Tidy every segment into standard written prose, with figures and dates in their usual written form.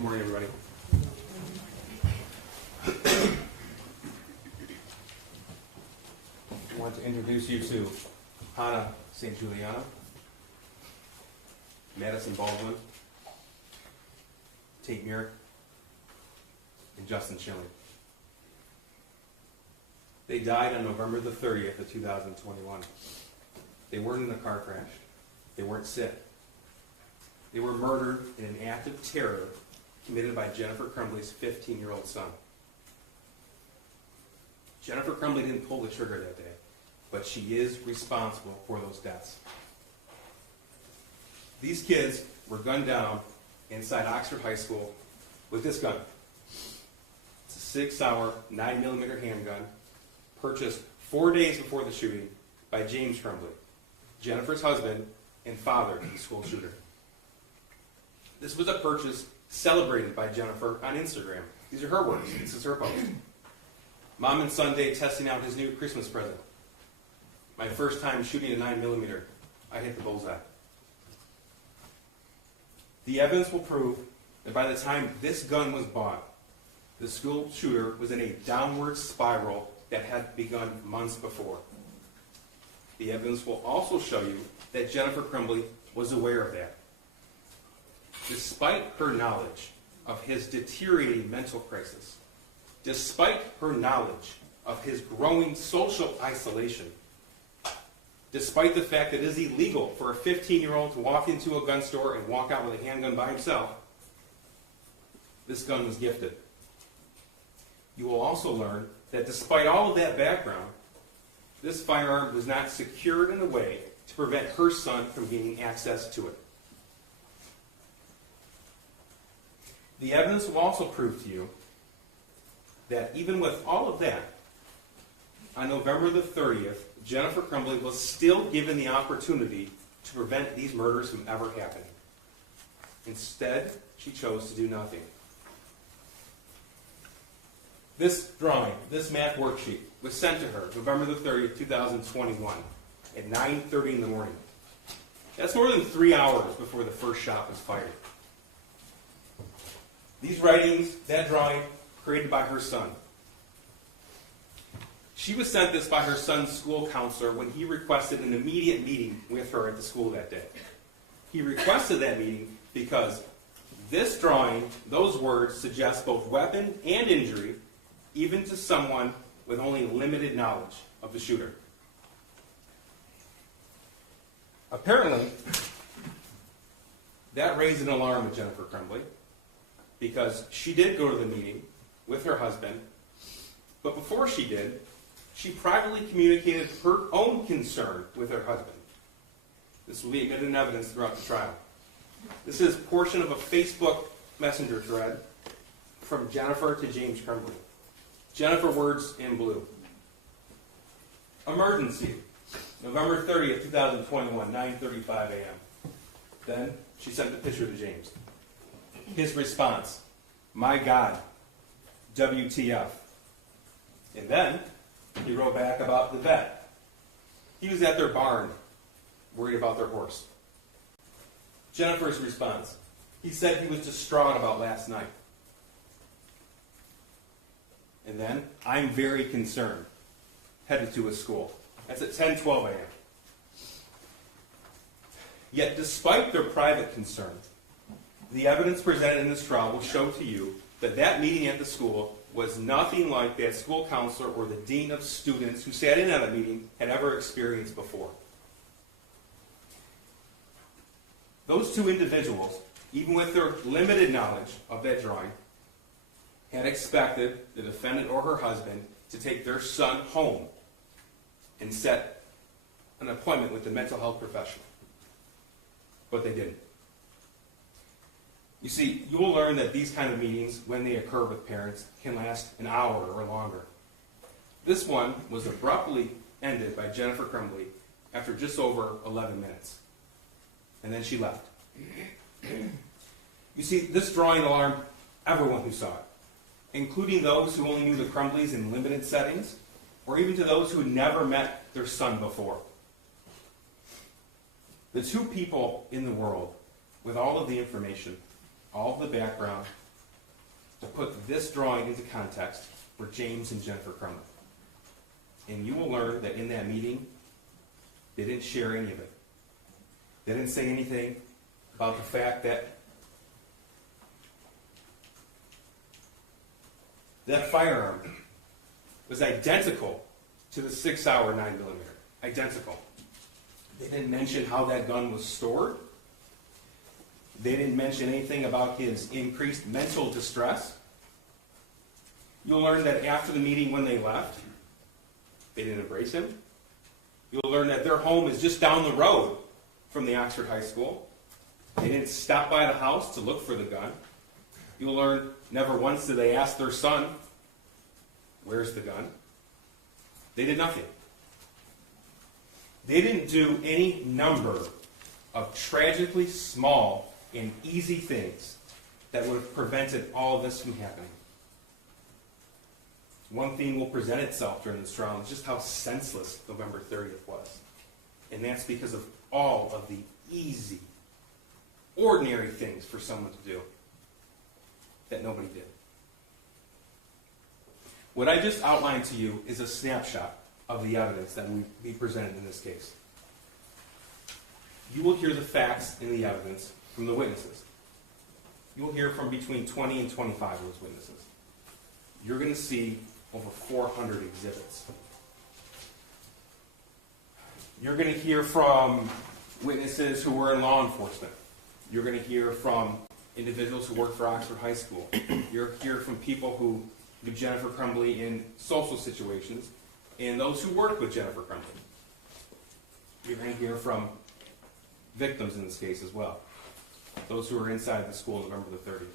Good morning, everybody. I want to introduce you to Hannah St. Juliana, Madison Baldwin, Tate Muir, and Justin Schilling. They died on November the 30th of 2021. They weren't in a car crash. They weren't sick. They were murdered in an act of terror committed by Jennifer Crumbley's 15-year-old son. Jennifer Crumbley didn't pull the trigger that day, but she is responsible for those deaths. These kids were gunned down inside Oxford High School with this gun. It's a 6-hour, 9mm handgun, purchased 4 days before the shooting by James Crumbley, Jennifer's husband and father of the school shooter. This was a purchase celebrated by Jennifer on Instagram. These are her words. This is her post. Mom and son day testing out his new Christmas present. My first time shooting a 9mm. I hit the bullseye. The evidence will prove that by the time this gun was bought, the school shooter was in a downward spiral that had begun months before. The evidence will also show you that Jennifer Crumbley was aware of that. Despite her knowledge of his deteriorating mental crisis, despite her knowledge of his growing social isolation, despite the fact that it is illegal for a 15-year-old to walk into a gun store and walk out with a handgun by himself, this gun was gifted. You will also learn that despite all of that background, this firearm was not secured in a way to prevent her son from gaining access to it. The evidence will also prove to you that even with all of that, on November the 30th, Jennifer Crumbley was still given the opportunity to prevent these murders from ever happening. Instead, she chose to do nothing. This drawing, this math worksheet, was sent to her November the 30th, 2021 at 9:30 in the morning. That's more than 3 hours before the first shot was fired. These writings, that drawing, created by her son. She was sent this by her son's school counselor when he requested an immediate meeting with her at the school that day. He requested that meeting because this drawing, those words, suggest both weapon and injury, even to someone with only limited knowledge of the shooter. Apparently, that raised an alarm with Jennifer Crumbley, because she did go to the meeting with her husband, but before she did, she privately communicated her own concern with her husband. This will be admitted in evidence throughout the trial. This is a portion of a Facebook messenger thread from Jennifer to James Crumbley. Jennifer words in blue. Emergency, November 30th, 2021, 9:35 a.m. Then she sent the picture to James. His response, my God, WTF. And then he wrote back about the vet. He was at their barn, worried about their horse. Jennifer's response, he said he was distraught about last night. And then, I'm very concerned, headed to his school. That's at 10:12 a.m. Yet, despite their private concern, the evidence presented in this trial will show to you that that meeting at the school was nothing like that school counselor or the dean of students who sat in on that meeting had ever experienced before. Those two individuals, even with their limited knowledge of that drawing, had expected the defendant or her husband to take their son home and set an appointment with the mental health professional. But they didn't. You see, you will learn that these kind of meetings, when they occur with parents, can last an hour or longer. This one was abruptly ended by Jennifer Crumbley after just over 11 minutes. And then she left. You see, this drawing alarmed everyone who saw it, including those who only knew the Crumbleys in limited settings, or even to those who had never met their son before. The two people in the world with all of the information, all of the background, to put this drawing into context for James and Jennifer Crumbley. And you will learn that in that meeting, they didn't share any of it. They didn't say anything about the fact that that firearm was identical to the 6-hour 9mm. Identical. They didn't mention how that gun was stored. They didn't mention anything about his increased mental distress. You'll learn that after the meeting when they left, they didn't embrace him. You'll learn that their home is just down the road from the Oxford High School. They didn't stop by the house to look for the gun. You'll learn never once did they ask their son, "Where's the gun?" They did nothing. They didn't do any number of tragically small and easy things that would have prevented all of this from happening. One theme will present itself during this trial is just how senseless November 30th was. And that's because of all of the easy, ordinary things for someone to do that nobody did. What I just outlined to you is a snapshot of the evidence that will be presented in this case. You will hear the facts and the evidence from the witnesses. You will hear from between 20 and 25 of those witnesses. You're going to see over 400 exhibits. You're going to hear from witnesses who were in law enforcement. You're going to hear from individuals who work for Oxford High School. You're going to hear from people who knew Jennifer Crumbley in social situations and those who worked with Jennifer Crumbley. You're going to hear from victims in this case as well, those who were inside the school November the 30th.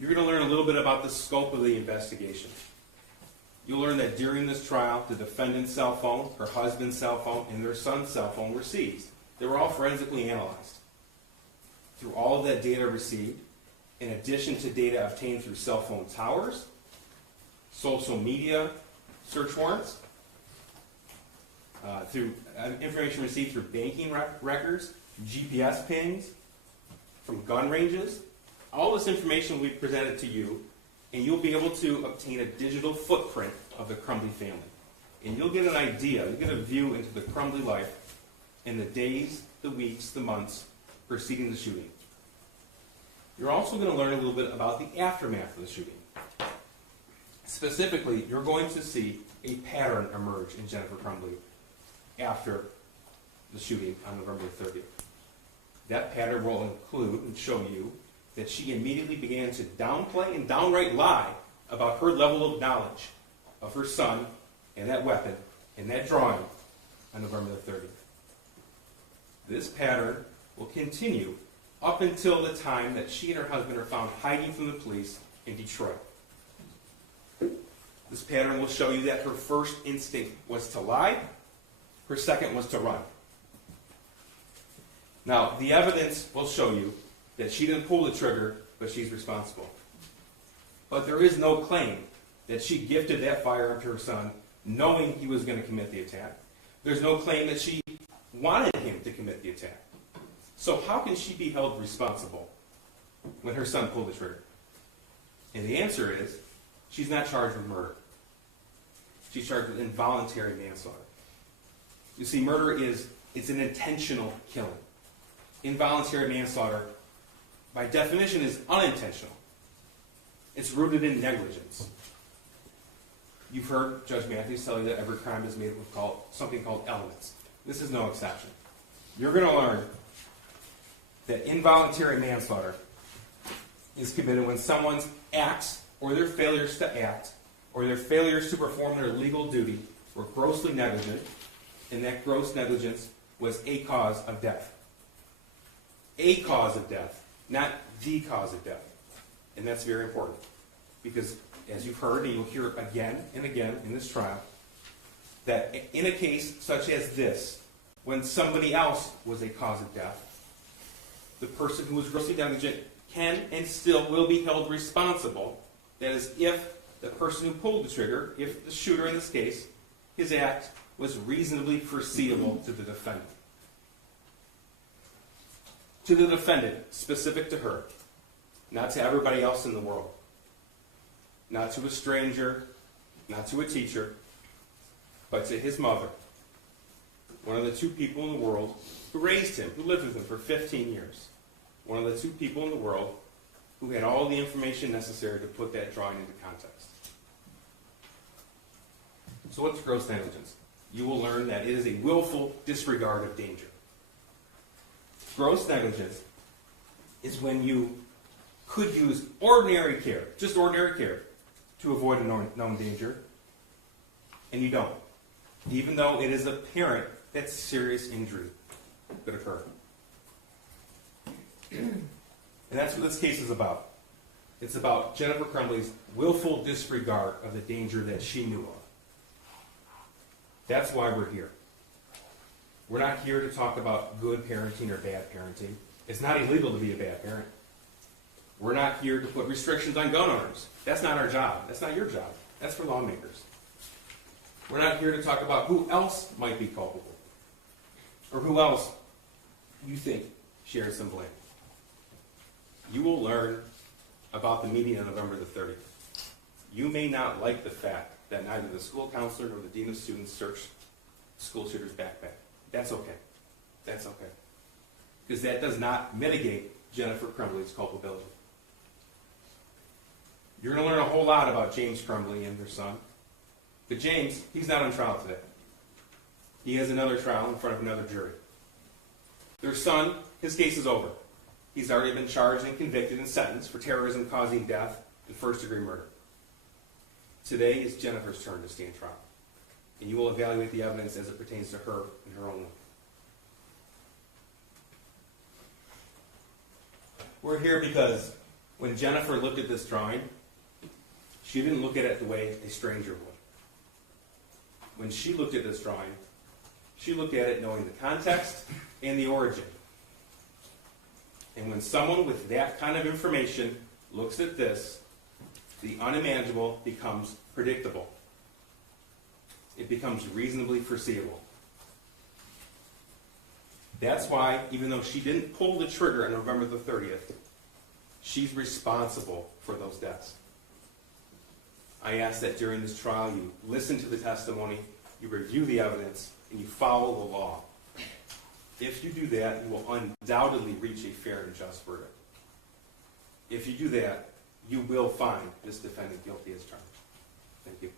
You're going to learn a little bit about the scope of the investigation. You'll learn that during this trial, the defendant's cell phone, her husband's cell phone, and their son's cell phone were seized. They were all forensically analyzed. Through all of that data received, in addition to data obtained through cell phone towers, social media search warrants, through information received through banking records, GPS pings, from gun ranges, all this information will be presented to you, and you'll be able to obtain a digital footprint of the Crumbley family. And you'll get an idea, you'll get a view into the Crumbley life in the days, the weeks, the months preceding the shooting. You're also going to learn a little bit about the aftermath of the shooting. Specifically, you're going to see a pattern emerge in Jennifer Crumbley after the shooting on November 30th. That pattern will include and show you that she immediately began to downplay and downright lie about her level of knowledge of her son and that weapon and that drawing on November the 30th. This pattern will continue up until the time that she and her husband are found hiding from the police in Detroit. This pattern will show you that her first instinct was to lie, her second was to run. Now, the evidence will show you that she didn't pull the trigger, but she's responsible. But there is no claim that she gifted that firearm to her son knowing he was going to commit the attack. There's no claim that she wanted him to commit the attack. So how can she be held responsible when her son pulled the trigger? And the answer is, she's not charged with murder. She's charged with involuntary manslaughter. You see, murder it's an intentional killing. Involuntary manslaughter, by definition, is unintentional. It's rooted in negligence. You've heard Judge Matthews tell you that every crime is made with something called elements. This is no exception. You're going to learn that involuntary manslaughter is committed when someone's acts or their failures to act or their failures to perform their legal duty were grossly negligent, and that gross negligence was a cause of death. A cause of death, not the cause of death. And that's very important because, as you've heard, and you'll hear it again and again in this trial, that in a case such as this, when somebody else was a cause of death, the person who was grossly negligent can and still will be held responsible. That is, if the person who pulled the trigger, if the shooter in this case, his act was reasonably foreseeable to the defendant. To the defendant, specific to her, not to everybody else in the world, not to a stranger, not to a teacher, but to his mother, one of the two people in the world who raised him, who lived with him for 15 years, one of the two people in the world who had all the information necessary to put that drawing into context. So what's gross negligence? You will learn that it is a willful disregard of danger. Gross negligence is when you could use ordinary care, just ordinary care, to avoid a known danger, and you don't, even though it is apparent that serious injury could occur. And that's what this case is about. It's about Jennifer Crumbley's willful disregard of the danger that she knew of. That's why we're here. We're not here to talk about good parenting or bad parenting. It's not illegal to be a bad parent. We're not here to put restrictions on gun owners. That's not our job. That's not your job. That's for lawmakers. We're not here to talk about who else might be culpable or who else you think shares some blame. You will learn about the meeting on November the 30th. You may not like the fact that neither the school counselor nor the dean of students searched the school shooter's backpack. That's okay. That's okay. Because that does not mitigate Jennifer Crumbley's culpability. You're going to learn a whole lot about James Crumbley and her son. But James, he's not on trial today. He has another trial in front of another jury. Their son, his case is over. He's already been charged and convicted and sentenced for terrorism causing death and first-degree murder. Today is Jennifer's turn to stand trial, and you will evaluate the evidence as it pertains to her and her own life. We're here because when Jennifer looked at this drawing, she didn't look at it the way a stranger would. When she looked at this drawing, she looked at it knowing the context and the origin. And when someone with that kind of information looks at this, the unimaginable becomes predictable. It becomes reasonably foreseeable. That's why, even though she didn't pull the trigger on November the 30th, she's responsible for those deaths. I ask that during this trial you listen to the testimony, you review the evidence, and you follow the law. If you do that, you will undoubtedly reach a fair and just verdict. If you do that, you will find this defendant guilty as charged. Thank you.